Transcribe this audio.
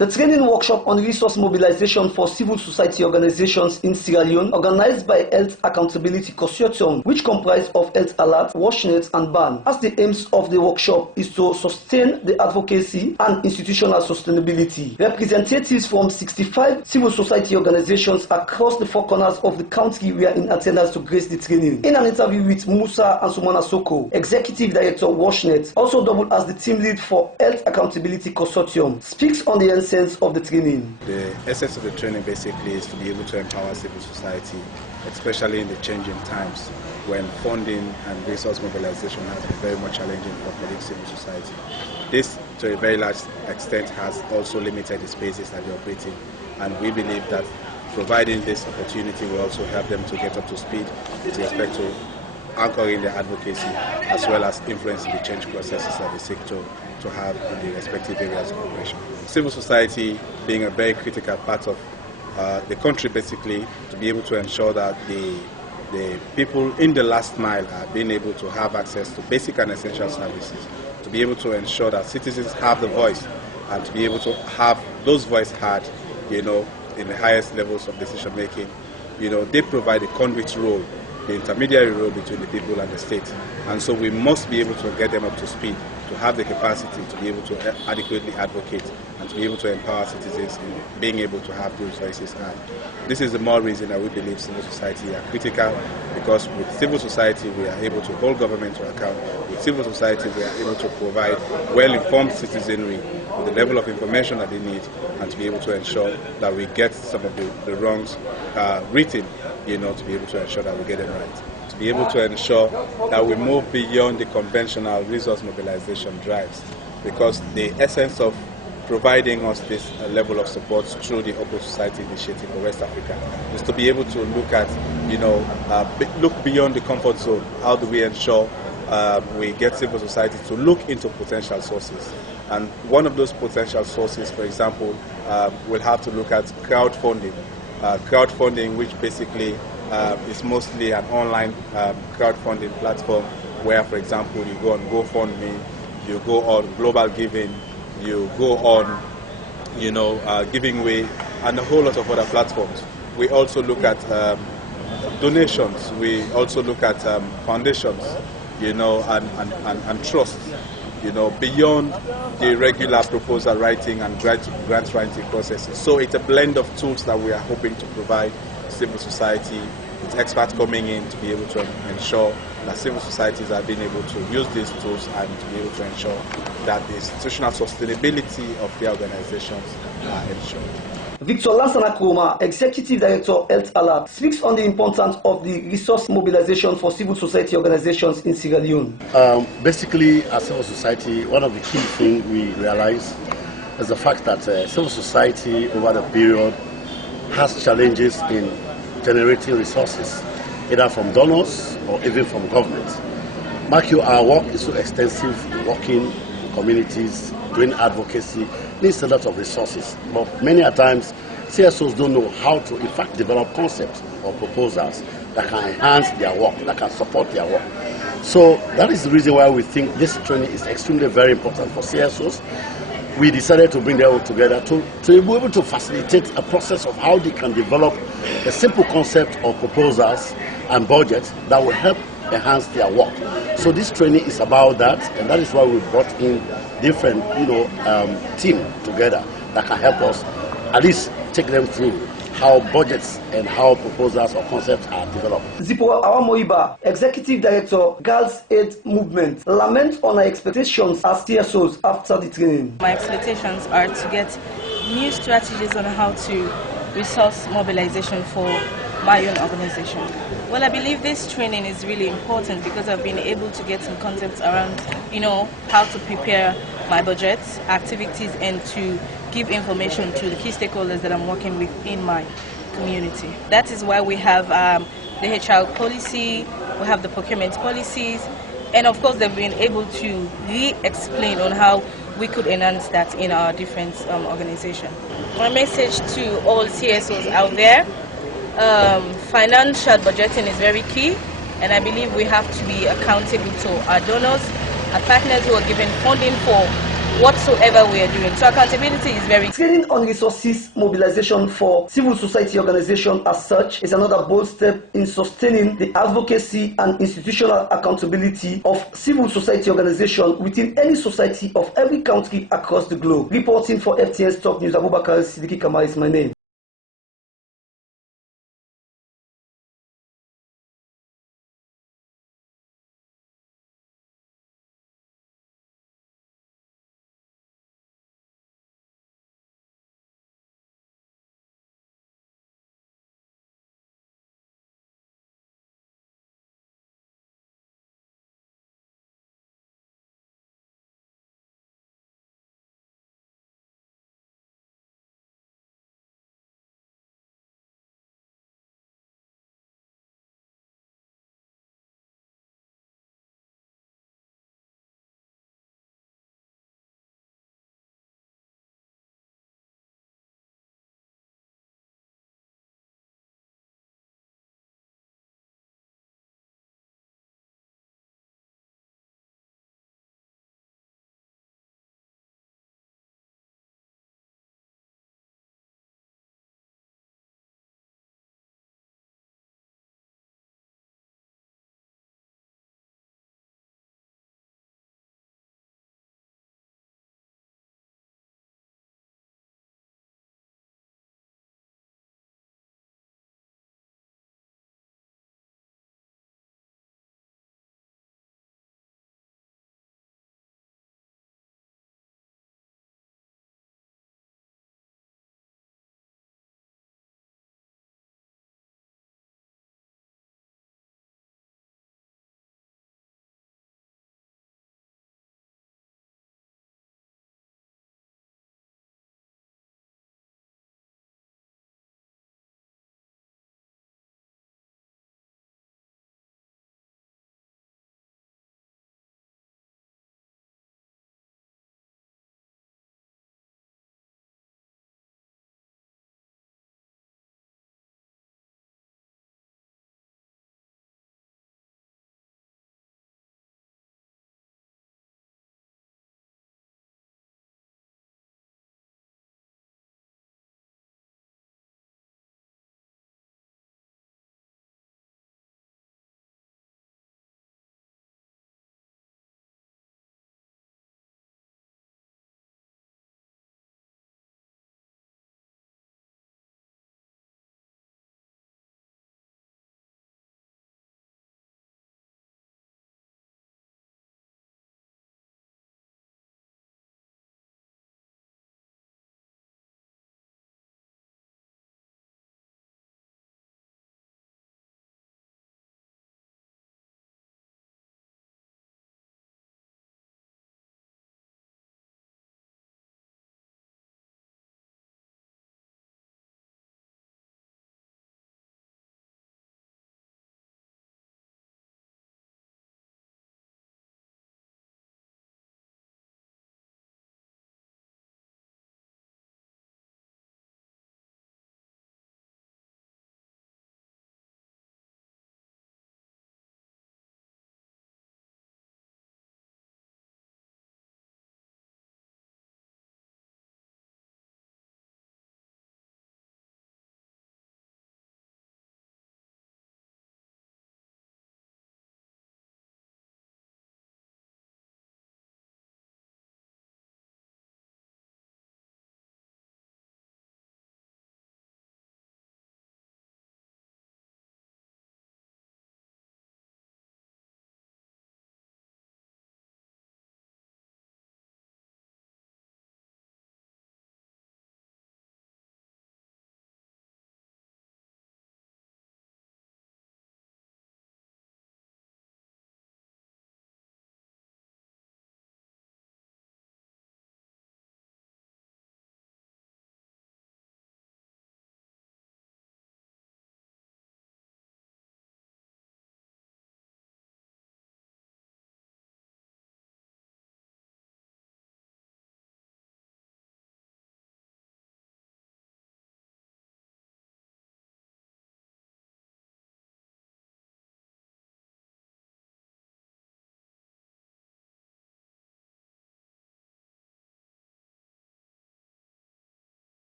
The training workshop on resource mobilization for civil society organizations in Sierra Leone, organized by Health Accountability Consortium, which comprised of Health Alert, WashNet and BAN, as the aims of the workshop is to sustain the advocacy and institutional sustainability. Representatives from 65 civil society organizations across the four corners of the country were in attendance to grace the training. In an interview with Musa and Sumana Soko, Executive Director WashNet, also doubled as the team lead for Health Accountability Consortium, speaks on the essence of the training. The essence of the training basically is to be able to empower civil society, especially in the changing times when funding and resource mobilization has been very much challenging for civil society. This, to a very large extent, has also limited the spaces that they operate in, and we believe that providing this opportunity will also help them to get up to speed with respect to anchoring their advocacy as well as influencing the change processes that they seek to have in the respective areas of operation. Civil society being a very critical part of the country, basically, to be able to ensure that the people in the last mile are being able to have access to basic and essential services, to be able to ensure that citizens have the voice and to be able to have those voices heard, in the highest levels of decision making. They provide a conduit role, the intermediary role between the people and the state, and so we must be able to get them up to speed, to have the capacity to be able to adequately advocate and to be able to empower citizens in being able to have those voices heard. This is the more reason that we believe civil society are critical, because with civil society we are able to hold government to account. With civil society we are able to provide well-informed citizenry with the level of information that they need, and to be able to ensure that we get some of the wrongs written, to be able to ensure that we get them right. To be able to ensure that we move beyond the conventional resource mobilization drives, because the essence of providing us this level of support through the Open Society Initiative for West Africa is to be able to look at, look beyond the comfort zone. How do we ensure we get civil society to look into potential sources? And one of those potential sources, for example, we'll have to look at crowdfunding. Crowdfunding, which basically is mostly an online crowdfunding platform where, for example, you go on GoFundMe, you go on Global Giving, you go on, Giving Way, and a whole lot of other platforms. We also look at donations. We also look at foundations, and trusts, beyond the regular proposal writing and grant writing processes. So it's a blend of tools that we are hoping to provide civil society, with experts coming in to be able to ensure that civil societies are being able to use these tools and to be able to ensure that the institutional sustainability of their organizations are ensured. Victor Lansana Kroma, Executive Director Health Alert, speaks on the importance of the resource mobilization for civil society organizations in Sierra Leone. Basically, as civil society, one of the key things we realize is the fact that civil society over the period has challenges in generating resources, either from donors or even from governments. Mark you, our work is so extensive, working in communities, doing advocacy, needs a lot of resources. But many a times, CSOs don't know how to, in fact, develop concepts or proposals that can enhance their work, that can support their work. So that is the reason why we think this training is extremely very important for CSOs. We decided to bring them all together to be able to facilitate a process of how they can develop a simple concept of proposals and budgets that will help enhance their work. So this training is about that, and that is why we brought in different, team together that can help us at least take them through how budgets and how proposals or concepts are developed. Zipporah Awamoiba, Executive Director, Girls Aid Movement, laments on our expectations as CSOs after the training. My expectations are to get new strategies on how to resource mobilization for my own organization. Well, I believe this training is really important because I've been able to get some concepts around, how to prepare my budgets, activities, and to give information to the key stakeholders that I'm working with in my community. That is why we have the HR policy, we have the procurement policies, and of course they've been able to re-explain on how we could enhance that in our different organizations. My message to all CSOs out there, financial budgeting is very key, and I believe we have to be accountable to our donors, our partners who are giving funding for whatsoever we are doing. So accountability is very key. Training on resources mobilization for civil society organization as such is another bold step in sustaining the advocacy and institutional accountability of civil society organization within any society of every country across the globe. Reporting for FTN's Top News, Abubakar Siddiqui Kamara is my name.